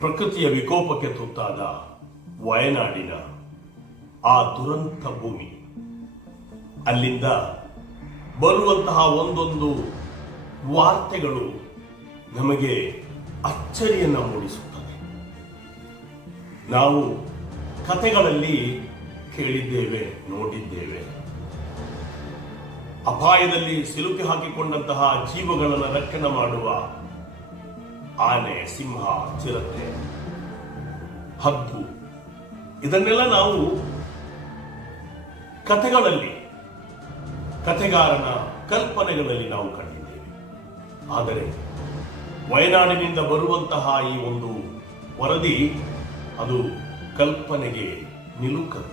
ಪ್ರಕೃತಿಯ ವಿಕೋಪಕ್ಕೆ ತುತ್ತಾದ ವಯನಾಡಿನ ಆ ದುರಂತ ಭೂಮಿ. ಅಲ್ಲಿಂದ ಬರುವಂತಹ ಒಂದೊಂದು ವಾರ್ತೆಗಳು ನಮಗೆ ಅಚ್ಚರಿಯನ್ನ ಮೂಡಿಸುತ್ತದೆ ನಾವು ಕಥೆಗಳಲ್ಲಿ ಕೇಳಿದ್ದೇವೆ, ನೋಡಿದ್ದೇವೆ. ಅಪಾಯದಲ್ಲಿ ಸಿಲುಕಿ ಹಾಕಿಕೊಂಡಂತಹ ಜೀವಗಳನ್ನು ರಕ್ಷಣೆ ಮಾಡುವ ಆನೆ, ಸಿಂಹ, ಚಿರತೆ ಹದ್ದು ಇದನ್ನೆಲ್ಲ ನಾವು ಕಥೆಗಳಲ್ಲಿ, ಕಥೆಗಾರನ ಕಲ್ಪನೆಗಳಲ್ಲಿ ನಾವು ಕಂಡಿದ್ದೇವೆ. ಆದರೆ ವಯನಾಡಿನಿಂದ ಬರುವಂತಹ ಈ ಒಂದು ವರದಿ, ಅದು ಕಲ್ಪನೆಗೆ ನಿಲುಕದು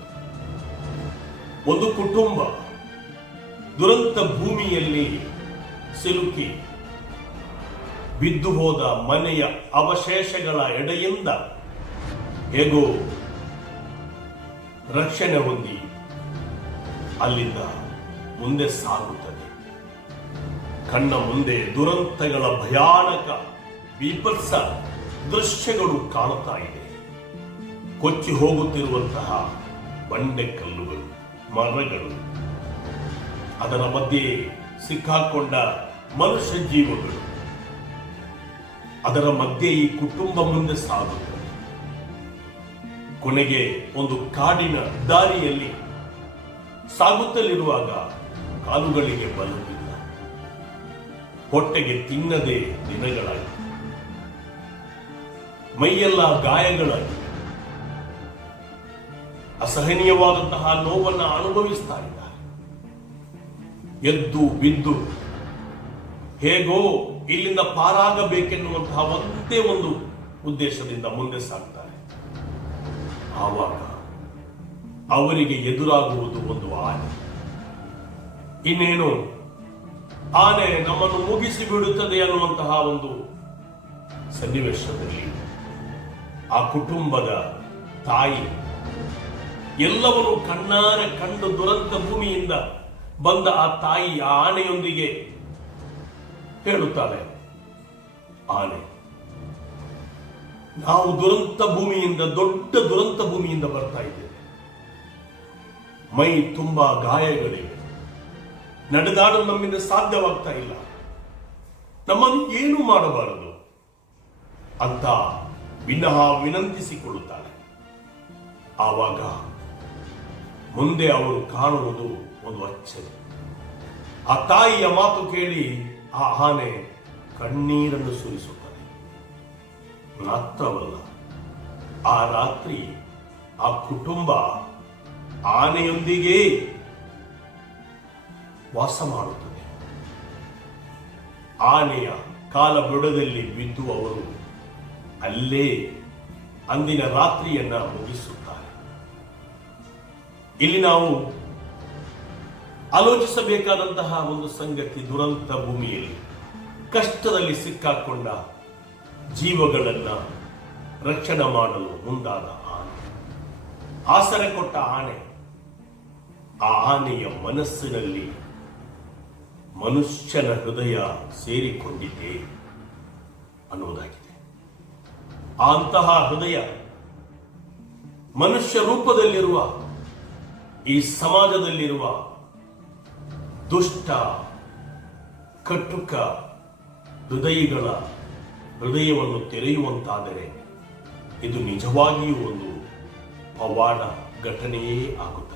ಒಂದು ಕುಟುಂಬ ದುರಂತ ಭೂಮಿಯಲ್ಲಿ ಸಿಲುಕಿ ಬಿದ್ದು ಹೋದ ಮನೆಯ ಅವಶೇಷಗಳ ಎಡೆಯಿಂದ ಹೇಗೋ ರಕ್ಷಣೆ ಹೊಂದಿ ಅಲ್ಲಿಂದ ಮುಂದೆ ಸಾಗುತ್ತದೆ. ಕಣ್ಣ ಮುಂದೆ ದುರಂತಗಳ ಭಯಾನಕ ವಿಪತ್ಸ ದೃಶ್ಯಗಳು ಕಾಣುತ್ತಾ ಇದೆ. ಕೊಚ್ಚಿ ಹೋಗುತ್ತಿರುವಂತಹ ಬಂಡೆಕಲ್ಲುಗಳು ಮರಗಳು, ಅದರ ಮಧ್ಯೆ ಸಿಕ್ಕಾಕೊಂಡ ಮನುಷ್ಯ ಜೀವಗಳು. ಅದರ ಮಧ್ಯೆ ಈ ಕುಟುಂಬ ಮುಂದೆ ಸಾಗುತ್ತದೆ ಕೊನೆಗೆ ಒಂದು ಕಾಡಿನ ದಾರಿಯಲ್ಲಿ ಸಾಗುತ್ತಲಿರುವಾಗ ಕಾಲುಗಳಿಗೆ ಬಲವಿಲ್ಲ. ಹೊಟ್ಟೆಗೆ ತಿನ್ನದೆ ದಿನಗಳಾಗಿ ಮೈಯೆಲ್ಲ ಗಾಯಗಳಾಗಿ ಅಸಹನೀಯವಾದಂತಹ ನೋವನ್ನು ಅನುಭವಿಸ್ತಾ ಇದ್ದಾರೆ. ಎದ್ದು ಬಿದ್ದು ಹೇಗೋ ಇಲ್ಲಿಂದ ಪಾರಾಗಬೇಕೆನ್ನುವಂತಹ ಒಂದೇ ಒಂದು ಉದ್ದೇಶದಿಂದ ಮುಂದೆ ಸಾಗ್ತಾರೆ ಆವಾಗ ಅವರಿಗೆ ಎದುರಾಗುವುದು ಒಂದು ಆನೆ. ಇನ್ನೇನು? ಆನೆ ನಮ್ಮನ್ನು ಮುಗಿಸಿ ಬಿಡುತ್ತದೆ ಅನ್ನುವಂತಹ ಒಂದು ಸನ್ನಿವೇಶದಲ್ಲಿ ಆ ಕುಟುಂಬದ ತಾಯಿ ಎಲ್ಲವರು ಕಣ್ಣಾರೆ ಕಂಡು ದುರಂತ ಭೂಮಿಯಿಂದ ಬಂದ ಆ ತಾಯಿ ಆ ಆನೆಯೊಂದಿಗೆ ಹೇಳುತ್ತಾಳೆ. ಆನೆ, ನಾವು ದುರಂತ ಭೂಮಿಯಿಂದ, ದೊಡ್ಡ ದುರಂತ ಭೂಮಿಯಿಂದ ಬರ್ತಾ ಇದ್ದೇವೆ. ಮೈ ತುಂಬಾ ಗಾಯಗಳಿವೆ. ನಡೆದಾಡಲು ನಮ್ಮಿಂದ ಸಾಧ್ಯವಾಗ್ತಾ ಇಲ್ಲ. ನಮ್ಮನ್ನು ಏನು ಮಾಡಬಾರದು ಅಂತ ವಿನಃ ವಿನಂತಿಸಿಕೊಳ್ಳುತ್ತಾಳೆ. ಆವಾಗ ಮುಂದೆ ಅವರು ಕಾಣುವುದು ಒಂದು ಅಚ್ಚರಿ. ಆ ತಾಯಿಯ ಮಾತು ಕೇಳಿ ಆ ಆನೆ ಕಣ್ಣೀರನ್ನು ಸುರಿಸುತ್ತದೆ. ಮಾತ್ರವಲ್ಲ, ಆ ರಾತ್ರಿ, ಆ ಕುಟುಂಬ ಆನೆಯೊಂದಿಗೆ ವಾಸ ಮಾಡುತ್ತದೆ. ಆನೆಯ ಕಾಲ ಬುಡದಲ್ಲಿ ಬಿದ್ದು ಅವರು ಅಲ್ಲೇ ಅಂದಿನ ರಾತ್ರಿಯನ್ನ ಮುಗಿಸುತ್ತಾರೆ. ಇಲ್ಲಿ ನಾವು ಆಲೋಚಿಸಬೇಕಾದಂತಹ ಒಂದು ಸಂಗತಿ ದುರಂತ ಭೂಮಿಯಲ್ಲಿ ಕಷ್ಟದಲ್ಲಿ ಸಿಕ್ಕಾಕೊಂಡ ಜೀವಗಳನ್ನ ರಕ್ಷಣೆ ಮಾಡಲು ಮುಂದಾದ ಆನೆ. ಆಸರೆ ಕೊಟ್ಟ ಆನೆ, ಆ ಆನೆಯ ಮನಸ್ಸಿನಲ್ಲಿ ಮನುಷ್ಯನ ಹೃದಯ ಸೇರಿಕೊಂಡಿದೆ ಅನ್ನುವುದಾಗಿದೆ. ಅಂತಹ ಹೃದಯ ಮನುಷ್ಯ ರೂಪದಲ್ಲಿರುವ, ಈ ಸಮಾಜದಲ್ಲಿರುವ ದುಷ್ಟ ಕಟುಕ ಹೃದಯಗಳ ಹೃದಯವನ್ನು ತೆರೆಯುವಂತಾದರೆ ಇದು ನಿಜವಾಗಿಯೂ ಒಂದು ಪವಾಡ ಘಟನೆಯೇ ಆಗುತ್ತದೆ.